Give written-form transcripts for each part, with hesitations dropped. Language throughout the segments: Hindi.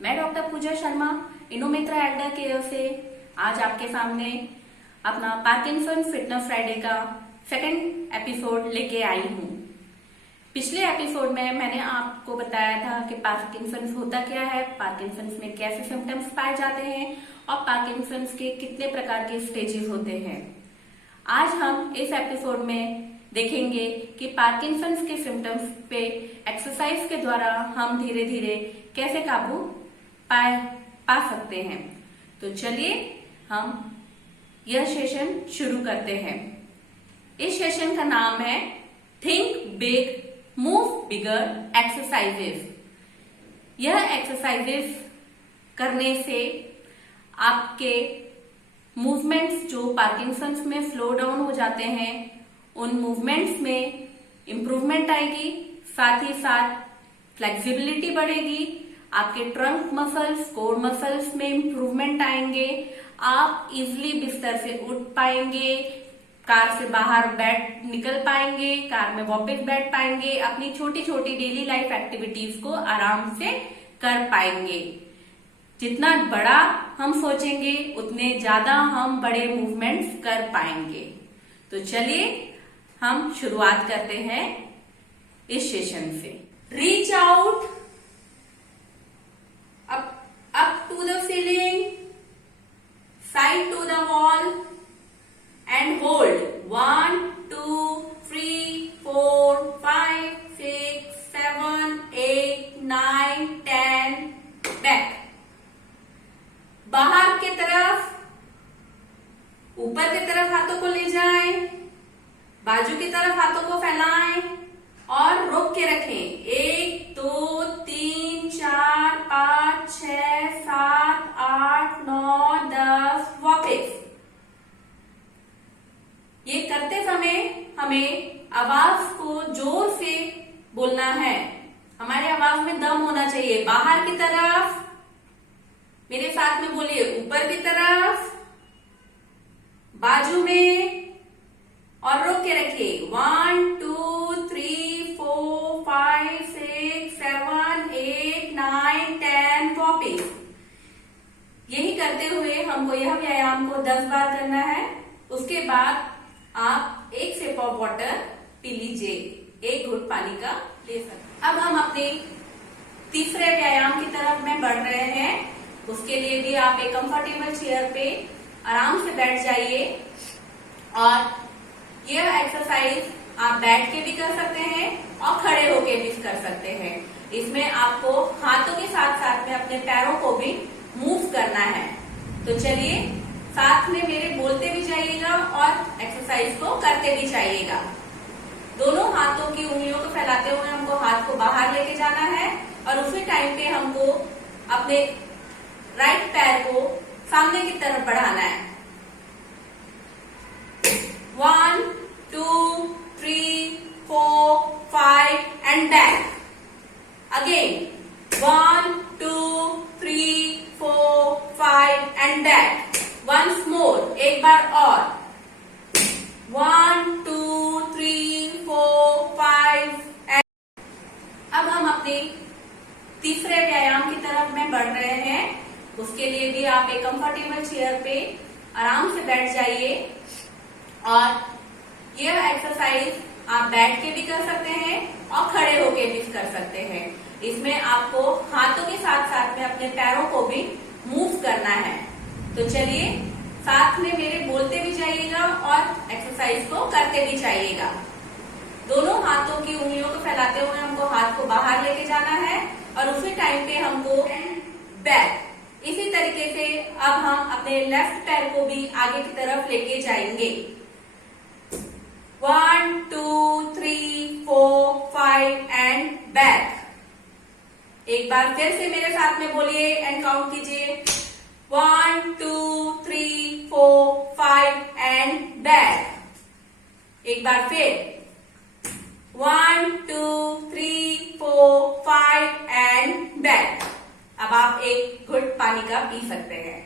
मैं डॉक्टर पूजा शर्मा इनोमित्रा एल्डर केयर से आज आपके सामने अपना पार्किंसन फिटनेस फ्राइडे का सेकंड एपिसोड लेके आई हूँ। पिछले एपिसोड में मैंने आपको बताया था कि पार्किंसन होता क्या है, पार्किंसन में कैसे सिम्टम्स पाए जाते हैं और पार्किंसन के कितने प्रकार के स्टेजेस होते हैं। आज हम इस एपिसोड में देखेंगे कि पार्किंसंस के सिम्टम्स पे एक्सरसाइज के द्वारा हम धीरे धीरे कैसे काबू पा सकते हैं। तो चलिए हम यह सेशन शुरू करते हैं। इस सेशन का नाम है थिंक बिग मूव बिगर एक्सरसाइजेस। यह एक्सरसाइजेस करने से आपके मूवमेंट्स जो पार्किंसंस में स्लो डाउन हो जाते हैं उन मूवमेंट्स में इम्प्रूवमेंट आएगी, साथ ही साथ फ्लेक्सिबिलिटी बढ़ेगी, आपके ट्रंक मसल्स, कोर मसल्स में इम्प्रूवमेंट आएंगे, आप इजिली बिस्तर से उठ पाएंगे, कार से बाहर निकल पाएंगे, कार में वापस बैठ पाएंगे, अपनी छोटी छोटी डेली लाइफ एक्टिविटीज को आराम से कर पाएंगे। जितना बड़ा हम सोचेंगे उतने ज्यादा हम बड़े मूवमेंट्स कर पाएंगे। तो चलिए हम शुरुआत करते हैं इस सेशन से। Reach out up to the ceiling, side to the wall and hold 1, 2, 3, 4, 5, 6, 7, 8, 9, 10 back। बाहर की तरफ, ऊपर की तरफ हाथों को ले जाएं, बाजू की तरफ हाथों को फैलाएं और रोक के रखें। 1, 2, 3, 4, 5, 6, 7, 8, 9, 10 वापस। ये करते समय हमें आवाज को जोर से बोलना है। हमारी आवाज में दम होना चाहिए। बाहर की तरफ, मेरे साथ में बोलिए, ऊपर की तरफ, बाजू में और रोक के रखिए। 1, 2, 3, 4, 5, 6, 7, 8, 9, 10 वापिस। यही करते हुए हमको यह व्यायाम को 10 बार करना है। उसके बाद आप 1 सिप ऑफ वाटर पी लीजिए, 1 घुट पानी का ले सकते। अब हम अपने तीसरे व्यायाम की तरफ में बढ़ रहे हैं। उसके लिए भी आप एक कंफर्टेबल चेयर पे आराम से बैठ जाइए और यह एक्सरसाइज आप बैठ के भी कर सकते हैं और खड़े होके भी कर सकते हैं। इसमें आपको हाथों के साथ साथ में अपने पैरों को भी मूव करना है। तो चलिए साथ में मेरे बोलते भी जाइएगा और एक्सरसाइज को करते भी जाइएगा। दोनों हाथों की उंगलियों को फैलाते हुए हमको हाथ को बाहर लेके जाना है और उसी टाइम पे हमको अपने राइट पैर को सामने की तरफ बढ़ाना है। 1, 2, 3, 4, 5 and back. Again 1, 2, 3, 4, 5 and back. Once more, एक बार और 1, 2, 3, 4, 5 and अब हम अपने तीसरे व्यायाम की तरफ में बढ़ रहे हैं। उसके लिए भी आप एक कंफर्टेबल चेयर पे आराम से बैठ जाइए और यह एक्सरसाइज आप बैठ के भी कर सकते हैं और खड़े होके भी कर सकते हैं। इसमें आपको हाथों के साथ साथ में अपने पैरों को भी मूव करना है। तो चलिए साथ में मेरे बोलते भी जाइएगा और एक्सरसाइज को करते भी जाइएगा। दोनों हाथों की उंगलियों को फैलाते हुए हमको हाथ को बाहर लेके जाना है और उसी टाइम पे हमको बैक। इसी तरीके से अब हम अपने लेफ्ट पैर को भी आगे की तरफ लेके जाएंगे। 1, 2, 3, 4, 5 एंड बैक। एक बार फिर से मेरे साथ में बोलिए एंड काउंट कीजिए। 1, 2, 3, 4, 5 एंड बैक। एक बार फिर 1, 2, 3, 4, 5 एंड बैक। अब आप एक घुट पानी का पी सकते हैं।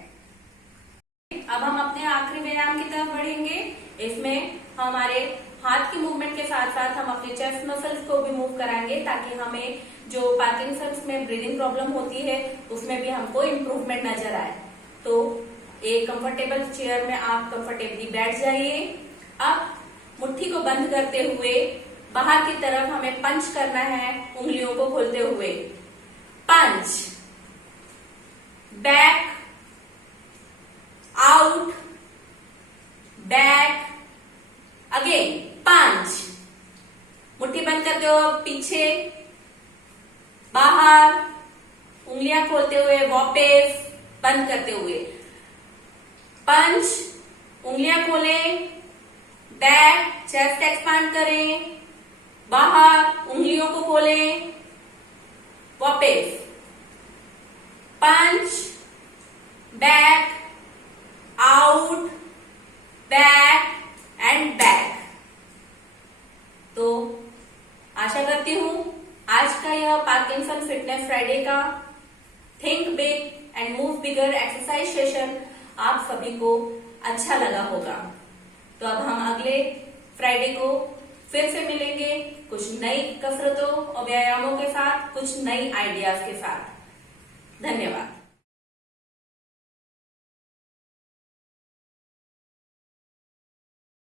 अब हम अपने आखिरी व्यायाम की तरफ बढ़ेंगे। इसमें हमारे हाथ की मूवमेंट के साथ साथ हम अपने चेस्ट मसल्स को भी मूव कराएंगे, ताकि हमें जो पार्किंसंस में ब्रीदिंग प्रॉब्लम होती है उसमें भी हमको इम्प्रूवमेंट नजर आए। तो एक कंफर्टेबल चेयर में आप कंफर्टेबली बैठ जाइए। अब मुट्ठी को बंद करते हुए बाहर की तरफ हमें पंच करना है, उंगलियों को खोलते हुए। पंच, बैक, आउट, बैक, अगेन पंच। मुट्ठी बंद करते हुए पीछे, बाहर, उंगलियां खोलते हुए वापस, बंद करते हुए पंच, उंगलियां खोलें, बैक, चेस्ट एक्सपांड करें, बाहर, उंगलियों को खोलें, वापस, punch, back, out, back and back. तो आशा करती हूं आज का यह पार्किंसन फिटनेस फ्राइडे का think big and move bigger exercise session आप सभी को अच्छा लगा होगा। तो अब हम अगले फ्राइडे को फिर से मिलेंगे कुछ नई कसरतों और व्यायामों के साथ, कुछ नई आइडियाज के साथ। धन्यवाद।